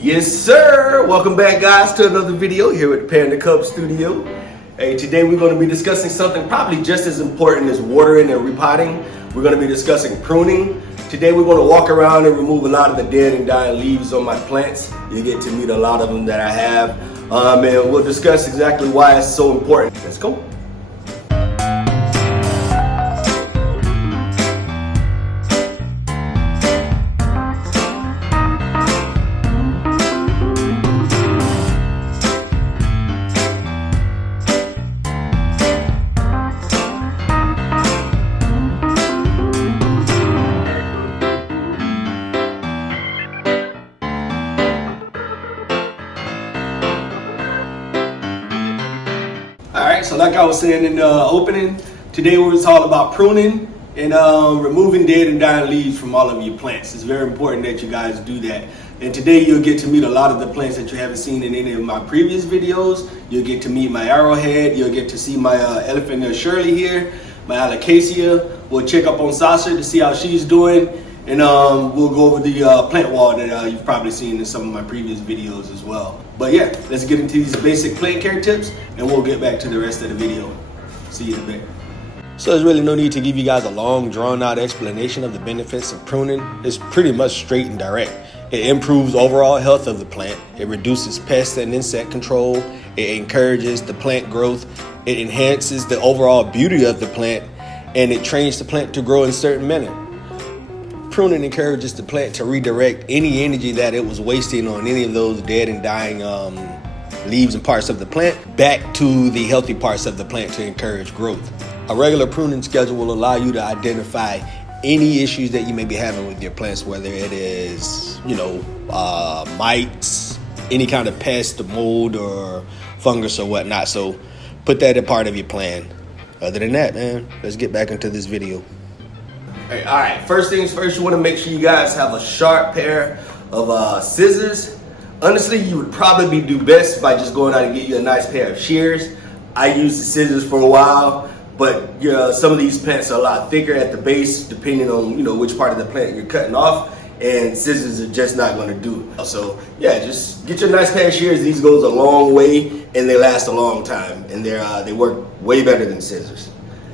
Yes, sir. Welcome back, guys, to another video here at Pandacup Studio. Hey, today we're going to be discussing something probably just as important as watering and repotting. We're going to be discussing pruning. Today we're going to walk around and remove a lot of the dead and dying leaves on my plants. You get to meet a lot of them that I have, and we'll discuss exactly why it's so important. Let's go. Alright, so like I was saying in the opening, today we're talking about pruning and removing dead and dying leaves from all of your plants. It's very important that you guys do that. And today you'll get to meet a lot of the plants that you haven't seen in any of my previous videos. You'll get to meet my arrowhead, you'll get to see my elephant Ursula here, my alocasia. We'll check up on Sasha to see how she's doing. And we'll go over the plant wall that you've probably seen in some of my previous videos as well. But yeah, let's get into these basic plant care tips and we'll get back to the rest of the video. See you in a bit. So there's really no need to give you guys a long drawn out explanation of the benefits of pruning. It's pretty much straight and direct. It improves overall health of the plant. It reduces pest and insect control. It encourages the plant growth. It enhances the overall beauty of the plant, and it trains the plant to grow in a certain manner. Pruning encourages the plant to redirect any energy that it was wasting on any of those dead and dying leaves and parts of the plant back to the healthy parts of the plant to encourage growth. A regular pruning schedule will allow you to identify any issues that you may be having with your plants, whether it is, mites, any kind of pest, mold, or fungus or whatnot. So put that as part of your plan. Other than that, man, let's get back into this video. Hey, all right, first things first, you want to make sure you guys have a sharp pair of scissors. Honestly, you would probably do best by just going out and get you a nice pair of shears. I used the scissors for a while, but some of these plants are a lot thicker at the base, depending on which part of the plant you're cutting off, and scissors are just not going to do it. So yeah, just get your nice pair of shears. These goes a long way and they last a long time, and they work way better than scissors,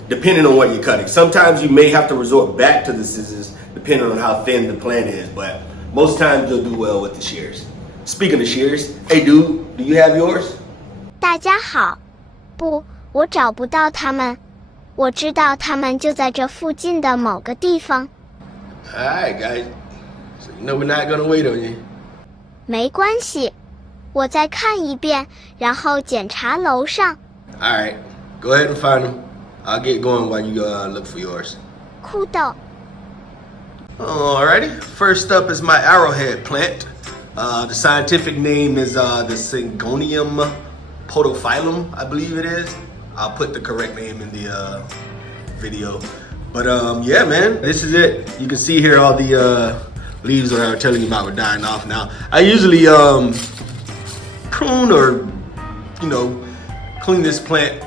depending on what you're cutting. Sometimes you may have to resort back to the scissors depending on how thin the plant is, but most times you'll do well with the shears. Speaking of shears, hey dude, do you have yours? 大家好，不，我找不到它们，我知道它们就在这附近的某个地方。 Alright guys, so we're not gonna wait on you. 没关系，我再看一遍，然后检查楼上。 Alright, go ahead and find them. I'll get going while you look for yours. 酷豆。 Alrighty, first up is my arrowhead plant. The scientific name is the Syngonium podophyllum, I believe it is. I'll put the correct name in the video. But yeah, man, this is it. You can see here all the leaves that I was telling you about were dying off now. I usually prune or clean this plant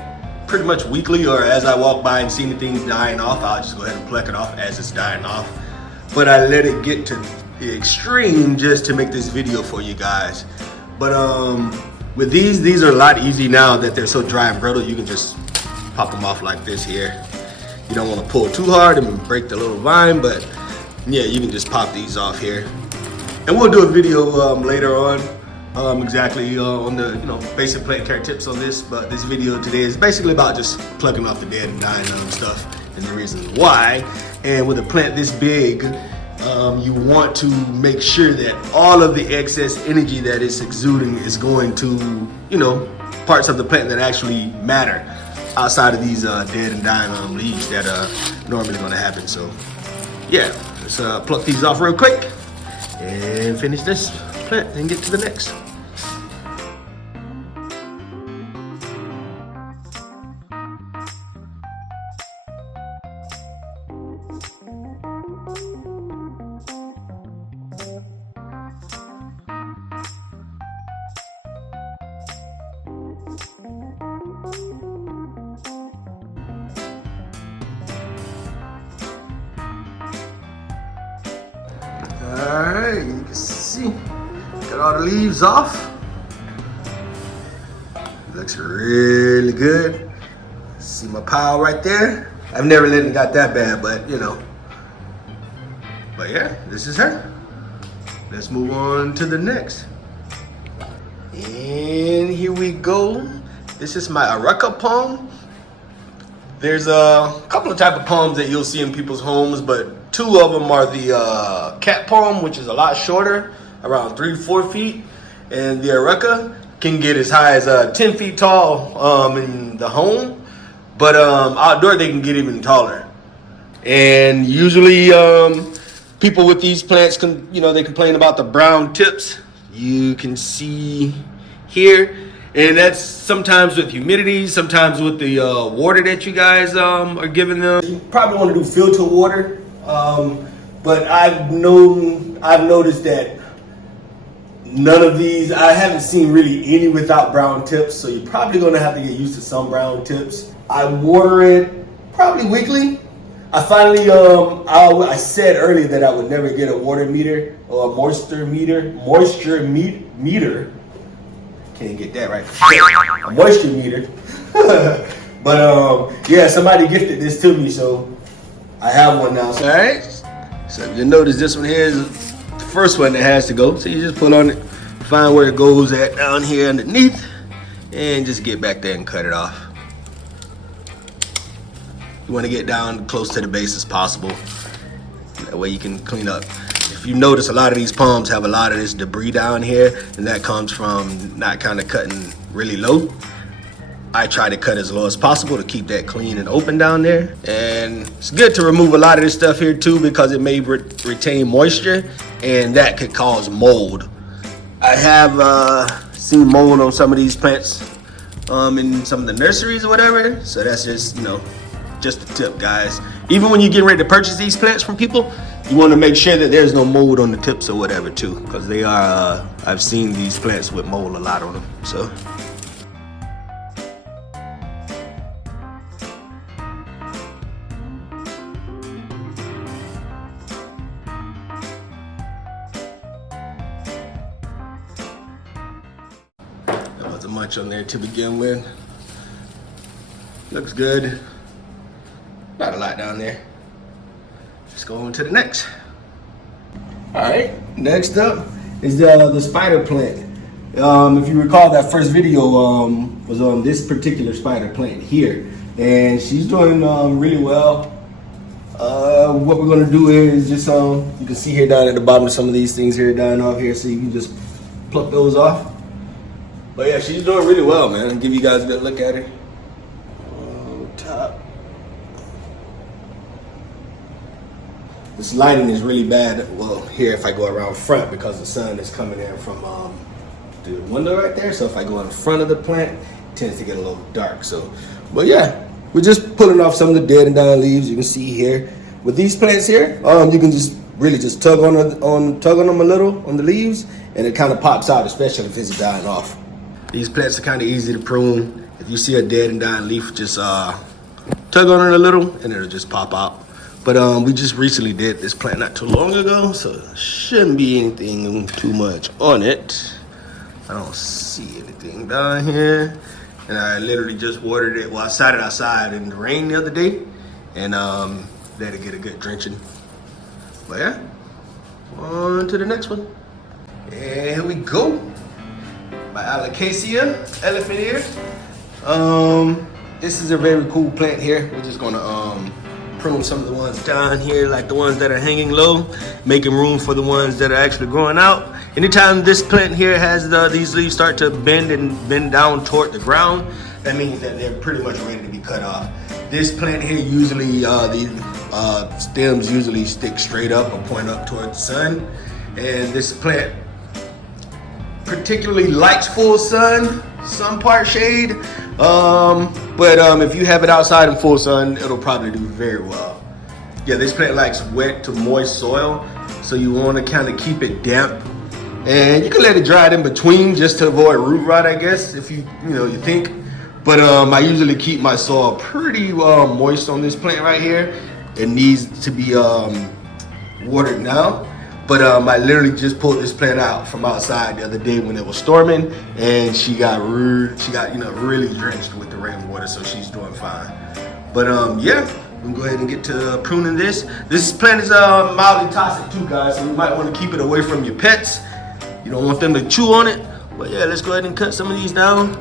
pretty much weekly, or as I walk by and see anything dying off, I'll just go ahead and pluck it off as it's dying off. But I let it get to the extreme just to make this video for you guys. But with these are a lot easier now that they're so dry and brittle. You can just pop them off like this here. You don't want to pull too hard and break the little vine, but yeah, you can just pop these off here. And we'll do a video later on exactly on the basic plant care tips on this, but this video today is basically about just plucking off the dead and dying stuff and the reasons why. And with a plant this big, you want to make sure that all of the excess energy that it's exuding is going to parts of the plant that actually matter outside of these dead and dying leaves that are normally going to happen. So yeah, let's pluck these off real quick and finish this plant and get to the next. Alright, you can see got Cut all the leaves off. Looks really good. See my pile right there? I've never let it got that bad, but you know. But yeah, this is her. Let's move on to the next. And here we go. This is my areca palm. There's a couple of type of palms that you'll see in people's homes, but two of them are the cat palm, which is a lot shorter, around 3 to 4 feet. And the areca can get as high as 10 feet tall in the home, but outdoor they can get even taller. And usually people with these plants they complain about the brown tips. You can see here, and that's sometimes with humidity, sometimes with the water that you guys are giving them. You probably want to do filter water, but I've noticed that none of these, I haven't seen really any without brown tips, so you're probably going to have to get used to some brown tips. I water it probably weekly. I finally, I said earlier that I would never get a water meter or a moisture meter. Can't get that right. A moisture meter. But yeah, somebody gifted this to me, so I have one now. All right. So you notice this one here is the first one that has to go. So you just pull on it, find where it goes at down here underneath, and just get back there and cut it off. You want to get down close to the base as possible. That way you can clean up. If you notice, a lot of these palms have a lot of this debris down here, and that comes from not kind of cutting really low. I try to cut as low as possible to keep that clean and open down there. And it's good to remove a lot of this stuff here too, because it may retain moisture, and that could cause mold. I have seen mold on some of these plants in some of the nurseries or whatever, so that's just, just a tip, guys. Even when you're getting ready to purchase these plants from people, you want to make sure that there's no mold on the tips or whatever too, because they are, I've seen these plants with mold a lot on them, so. There wasn't much on there to begin with. Looks good. Not a lot down there. Let's go on to the next. All right, next up is the spider plant. If you recall, that first video was on this particular spider plant here, and she's doing really well. What we're gonna do is just you can see here down at the bottom of some of these things here down off here, so you can just pluck those off. But yeah, she's doing really well, man. I'll give you guys a good look at her. Top. This lighting is really bad. Well, here if I go around front, because the sun is coming in from the window right there. So if I go in front of the plant, it tends to get a little dark. So, but yeah, we're just pulling off some of the dead and dying leaves. You can see here with these plants here, you can just really just tug on them a little on the leaves, and it kind of pops out, especially if it's dying off. These plants are kind of easy to prune. If you see a dead and dying leaf, just tug on it a little, and it'll just pop out. But we just recently did this plant not too long ago, so there shouldn't be anything too much on it. I don't see anything down here. And I literally just watered it. Well, I sat it outside in the rain the other day, and let it get a good drenching. But yeah, on to the next one. And here we go. My Alocasia elephant ear. This is a very cool plant here. We're just gonna prune some of the ones down here, like the ones that are hanging low, making room for the ones that are actually growing out. Anytime this plant here has these leaves start to bend down toward the ground, that means that they're pretty much ready to be cut off. This plant here usually, the stems usually stick straight up or point up toward the sun. And this plant particularly likes full sun, some part shade. But if you have it outside in full sun, it'll probably do very well. Yeah, this plant likes wet to moist soil, so you want to kind of keep it damp. And you can let it dry in between just to avoid root rot, I guess, if you think. But I usually keep my soil pretty moist on this plant right here. It needs to be watered now. But I literally just pulled this plant out from outside the other day when it was storming, and she got really drenched with the rainwater, so she's doing fine. But yeah, we'll go ahead and get to pruning this. This plant is mildly toxic too, guys, so you might want to keep it away from your pets. You don't want them to chew on it. But yeah, let's go ahead and cut some of these down.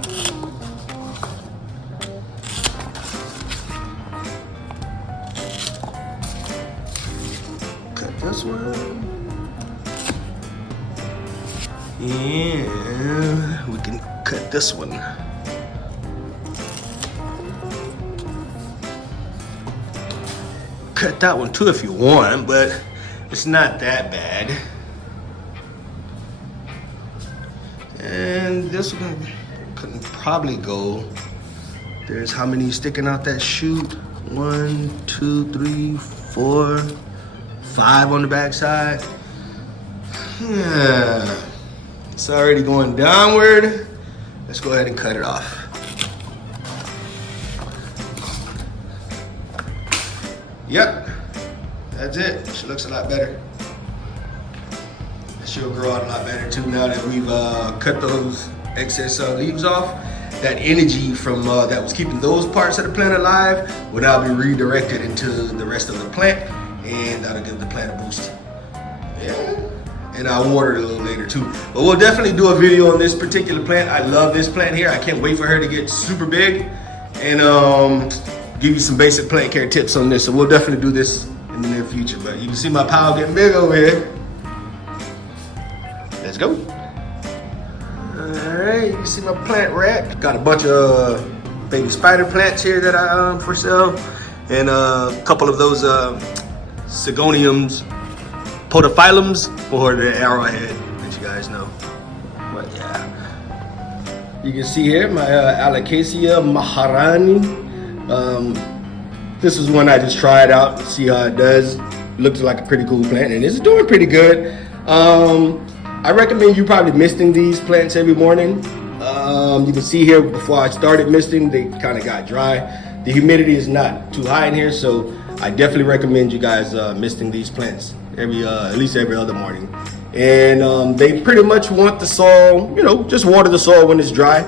Cut this one. And we can cut this one. Cut that one too if you want, but it's not that bad. And this one couldn't probably go. There's how many sticking out that chute? 1, 2, 3, 4, 5 on the back side. Yeah. It's already going downward. Let's go ahead and cut it off. Yep, that's it. She looks a lot better. She'll grow out a lot better too now that we've cut those excess leaves off. That energy from that was keeping those parts of the plant alive will now be redirected into the rest of the plant, and that'll give the plant a boost. Yeah. And I'll water it a little later too. But we'll definitely do a video on this particular plant. I love this plant here. I can't wait for her to get super big and give you some basic plant care tips on this. So we'll definitely do this in the near future. But you can see my pile getting big over here. Let's go. All right, you can see my plant rack. Got a bunch of baby spider plants here that I for sale, and a couple of those Sigoniums, podophyllums for the arrowhead that you guys know. But yeah, you can see here my Alocasia Maharani. This is one I just tried out to see how it does. Looks like a pretty cool plant, and it's doing pretty good. I recommend you probably misting these plants every morning. You can see here before I started misting, they kind of got dry. The humidity is not too high in here, so I definitely recommend you guys misting these plants at least every other morning. And they pretty much want the soil, just water the soil when it's dry.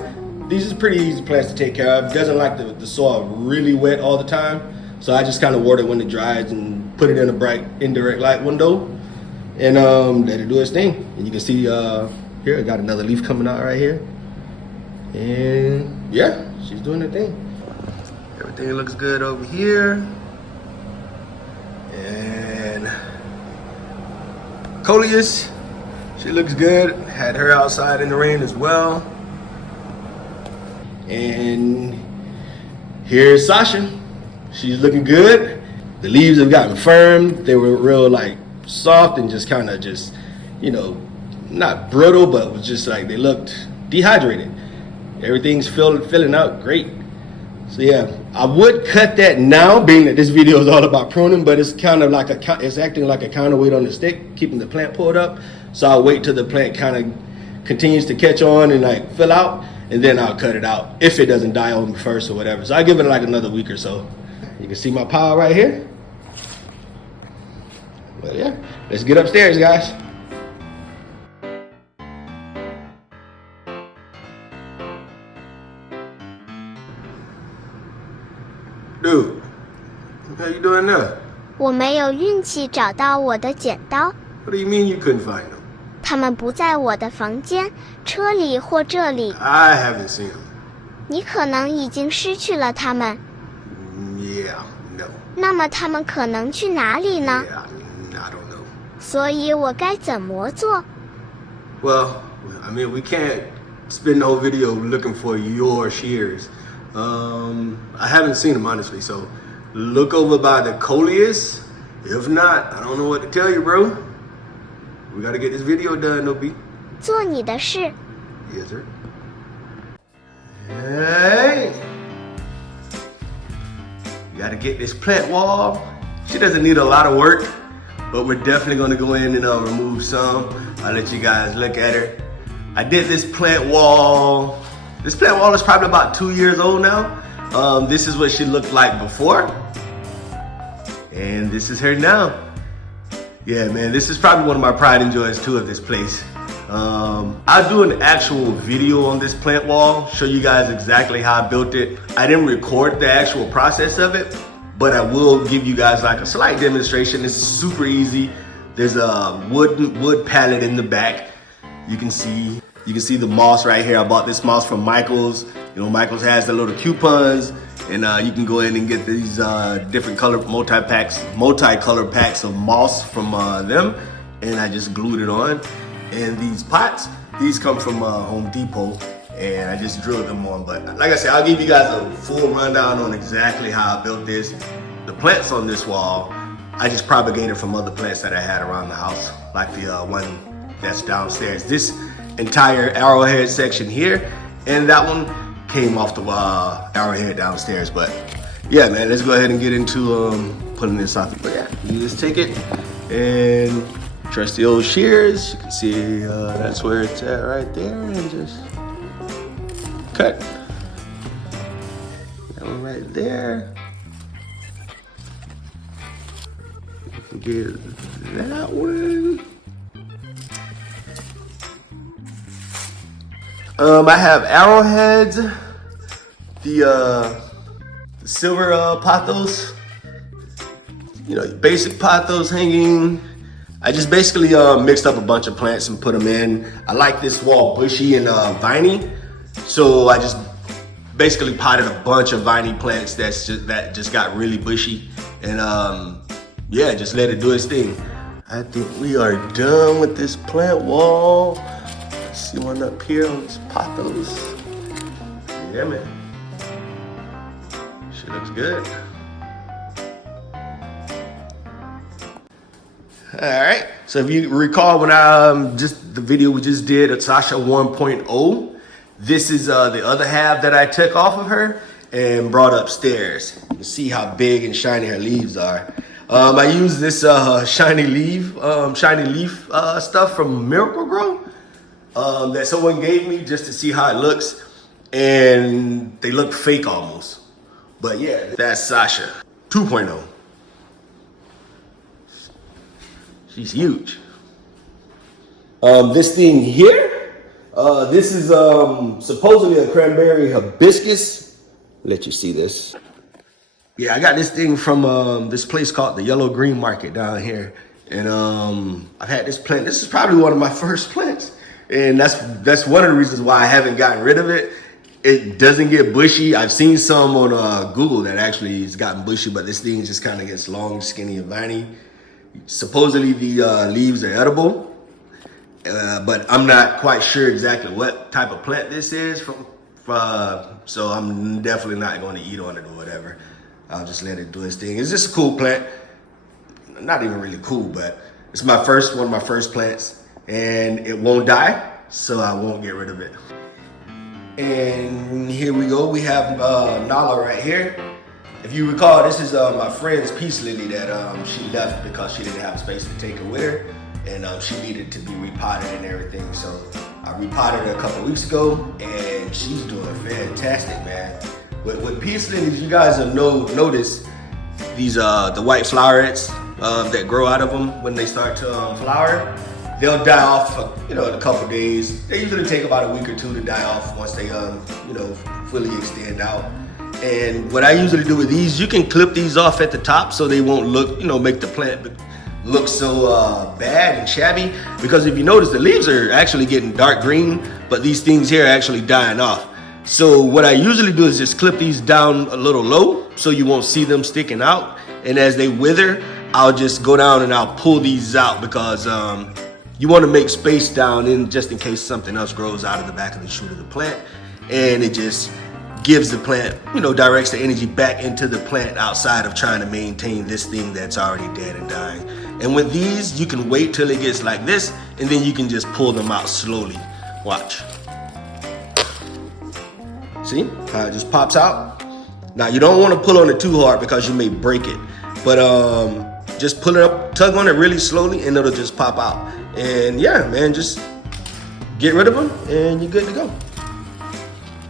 These are pretty easy plants to take care of. It doesn't like the soil really wet all the time, so I just kind of water it when it dries and put it in a bright indirect light window and let it do its thing. And you can see here, I got another leaf coming out right here. And yeah, she's doing her thing. Everything looks good over here. And Coleus, she looks good. Had her outside in the rain as well. And here's Sasha. She's looking good. The leaves have gotten firm. They were real soft and just kind of not brittle, but was just they looked dehydrated. Everything's filling out great. So yeah, I would cut that now, being that this video is all about pruning, but it's kind of it's acting like a counterweight on the stick, keeping the plant pulled up. So I'll wait till the plant kind of continues to catch on and fill out, and then I'll cut it out if it doesn't die on me first or whatever. So I give it another week or so. You can see my pile right here. But yeah, let's get upstairs, guys. Dude, how you doing there? 我没有运气找到我的剪刀。 What do you mean you couldn't find them? 他们不在我的房间、车里或这里。 I haven't seen them. 你可能已经失去了它们。 Yeah, no. 那么它们可能去哪里呢？ Yeah, I don't know. 所以我该怎么做？ Well, I mean, we can't spend the whole video looking for your shears. I haven't seen them, honestly, so look over by the Coleus. If not, I don't know what to tell you, bro. We gotta get this video done, Nobi. 做你的事。 Yes, sir. Hey. You gotta get this plant wall. She doesn't need a lot of work, but we're definitely gonna go in and remove some. I'll let you guys look at her. I did this plant wall. This plant wall is probably about 2 years old now. This is what she looked like before. And this is her now. Yeah, man, this is probably one of my pride and joys too of this place. I'll do an actual video on this plant wall, show you guys exactly how I built it. I didn't record the actual process of it, but I will give you guys like a slight demonstration. It's super easy. There's a wood pallet in the back. You can see the moss right here. I bought this moss from Michael's. You know, Michael's has the little coupons, and you can go in and get these different color multi-color packs of moss from them, and I just glued it on. And these pots, these come from Home Depot, and I just drilled them on. But like I said, I'll give you guys a full rundown on exactly how I built this. The plants on this wall, I just propagated from other plants that I had around the house, like the one that's downstairs. This entire arrowhead section here, and that one came off the arrowhead downstairs. But yeah, man, let's go ahead and get into putting this off. But yeah, you just take it and trusty old shears. You can see that's where it's at right there, and just cut. That one right there. You can get that one. I have arrowheads, the silver pothos, you know, basic pothos hanging. I just basically mixed up a bunch of plants and put them in. I like this wall bushy and viney, so I just basically potted a bunch of viney plants that just got really bushy, and yeah, just let it do its thing. I think we are done with this plant wall. Let's see one up here on this pothos. Yeah, man. Shit looks good. All right, so if you recall when the video we just did at Sasha 1.0, this is the other half that I took off of her and brought upstairs. You can see how big and shiny her leaves are. I use this shiny leaf stuff from Miracle Grow that someone gave me just to see how it looks, and they look fake almost. But yeah, that's Sasha 2.0. She's huge. This thing here, this is supposedly a Cranberry Hibiscus. Let you see this. Yeah, I got this thing from this place called the Yellow Green Market down here. And I've had this plant. This is probably one of my first plants. And that's one of the reasons why I haven't gotten rid of it. It doesn't get bushy. I've seen some on Google that actually has gotten bushy, but this thing just kind of gets long, skinny, and viney. Supposedly the leaves are edible, but I'm not quite sure exactly what type of plant this is so I'm definitely not going to eat on it or whatever. I'll just let it do its thing. It's just a cool plant. Not even really cool, but it's one of my first plants, and it won't die, so I won't get rid of it. And here we go. We have Nala right here. If you recall, this is my friend's peace lily that she left because she didn't have space to take her with her, and she needed to be repotted and everything. So I repotted her a couple weeks ago, and she's doing fantastic, man. With peace lilies, you guys have noticed these the white flowerets that grow out of them when they start to flower. They'll die off, in a couple days. They usually take about a week or two to die off once they, fully extend out. And what I usually do with these, you can clip these off at the top so they won't look, make the plant look so bad and shabby. Because if you notice, the leaves are actually getting dark green, but these things here are actually dying off. So what I usually do is just clip these down a little low so you won't see them sticking out. And as they wither, I'll just go down and I'll pull these out because you want to make space down in just in case something else grows out of the back of the shoot of the plant. And it just gives the plant, directs the energy back into the plant outside of trying to maintain this thing that's already dead and dying. And with these, you can wait till it gets like this, and then you can just pull them out slowly. Watch. See how it just pops out? Now you don't want to pull on it too hard because you may break it, but just pull it up, tug on it really slowly, and it'll just pop out. And yeah, man, just get rid of them, and you're good to go.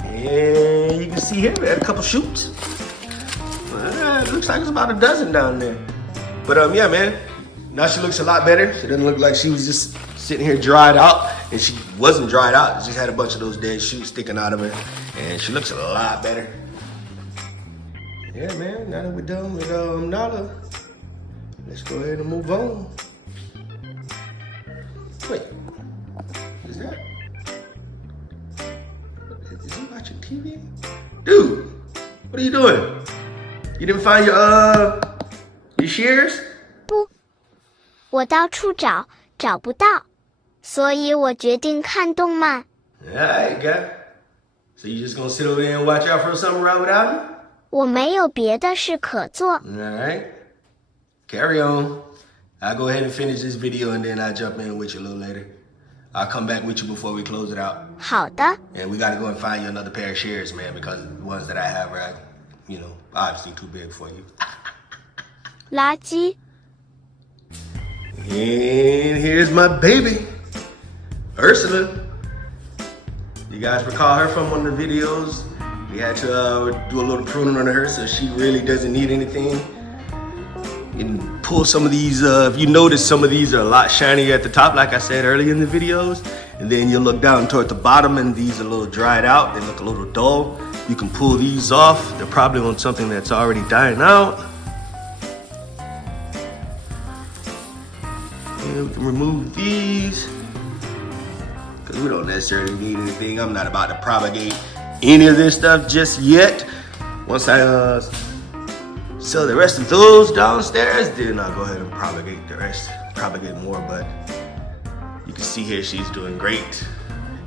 And you can see here, we had a couple shoots. It looks like it's about a dozen down there. But yeah, man, Now she looks a lot better. She doesn't look like she was just sitting here dried out. And she wasn't dried out. She just had a bunch of those dead shoots sticking out of her. And she looks a lot better. Yeah, man, now that we're done with Nala, let's go ahead and move on. Wait, is that? Is he watching TV? Dude, what are you doing? You didn't find your shears? 不，我到处找，找不到，所以我决定看动漫。Alright, guy. So you just gonna sit over there and watch out for something right without me? 我没有别的事可做。Alright. Carry on. I'll go ahead and finish this video and then I'll jump in with you a little later. I'll come back with you before we close it out. 好的。 And we gotta go and find you another pair of shears, man, because the ones that I have are, obviously too big for you. 垃圾。 And here's my baby, Ursula. You guys recall her from one of the videos? We had to do a little pruning on her so she really doesn't need anything. And pull some of these, if you notice, some of these are a lot shinier at the top, like I said earlier in the videos. And then you look down toward the bottom and these are a little dried out. They look a little dull. You can pull these off. They're probably on something that's already dying out. And we can remove these because we don't necessarily need anything. I'm not about to propagate any of this stuff just yet. Once I sell the rest of those downstairs, then I'll go ahead and propagate the rest, propagate more. But you can see here she's doing great.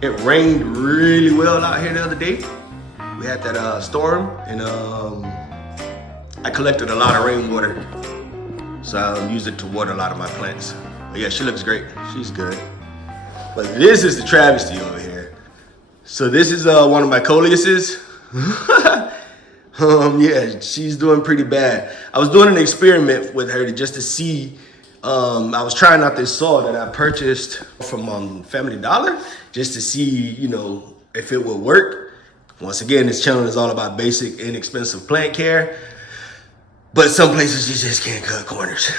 It rained really well out here the other day. We had that storm and I collected a lot of rainwater. So I'll use it to water a lot of my plants. But yeah, she looks great. She's good. But this is the travesty over here. So this is one of my coleuses. Yeah, she's doing pretty bad. I was doing an experiment with her just to see. I was trying out this saw that I purchased from Family Dollar just to see, if it would work. Once again, this channel is all about basic, inexpensive plant care. But some places you just can't cut corners.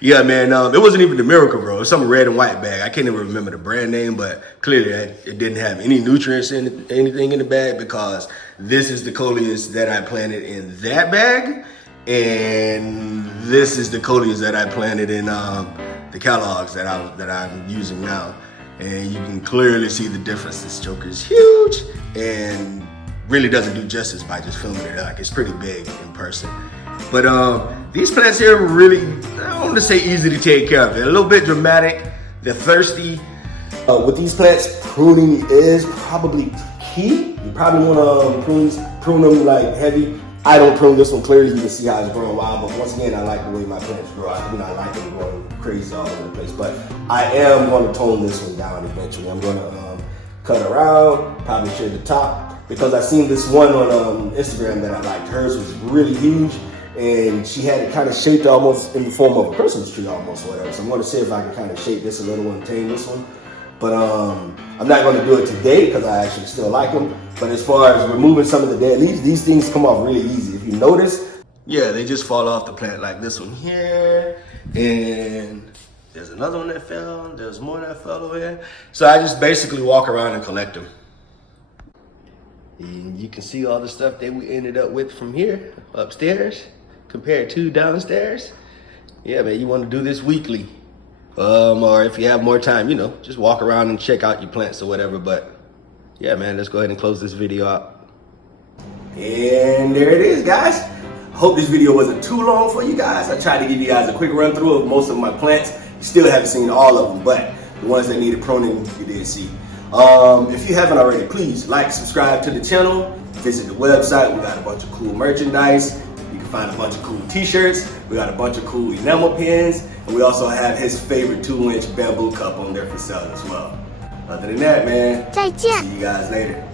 Yeah, man, it wasn't even the Miracle Grow. It was some red and white bag. I can't even remember the brand name, but clearly it didn't have any nutrients in anything in the bag because this is the coleus that I planted in that bag. And this is the coleus that I planted in the catalogs that I'm using now. And you can clearly see the difference. This joker is huge and really doesn't do justice by just filming it. Like, it's pretty big in person. But these plants here are really, I don't want to say easy to take care of. They're a little bit dramatic. They're thirsty. With these plants, pruning is probably key. You probably want to prune them like heavy. I don't prune this one. Clearly you can see how it's growing wild, but once again, I like the way my plants grow. I do not like them growing crazy all over the place, but I am going to tone this one down eventually. I'm going to cut around, probably shave the top, because I seen this one on Instagram that I liked. Hers was really huge, and she had it kind of shaped almost in the form of a Christmas tree almost, or whatever. So I'm going to see if I can kind of shape this a little and tame this one. But I'm not going to do it today because I actually still like them. But as far as removing some of the dead leaves, these things come off really easy. If you notice, yeah, they just fall off the plant like this one here. And there's another one that fell. There's more that fell over here. So I just basically walk around and collect them. And you can see all the stuff that we ended up with from here upstairs compared to downstairs. Yeah, man, you want to do this weekly. Or if you have more time, just walk around and check out your plants or whatever. But yeah, man, let's go ahead and close this video out. And there it is, guys. Hope this video wasn't too long for you guys. I tried to give you guys a quick run through of most of my plants. You still haven't seen all of them, but the ones that needed pruning, you did see. If you haven't already, please like, subscribe to the channel, visit the website. We got a bunch of cool merchandise. You can find a bunch of cool t-shirts. We got a bunch of cool enamel pins. And we also have his favorite 2-inch bamboo cup on there for sale as well. Other than that, man, 再见。 see you guys later.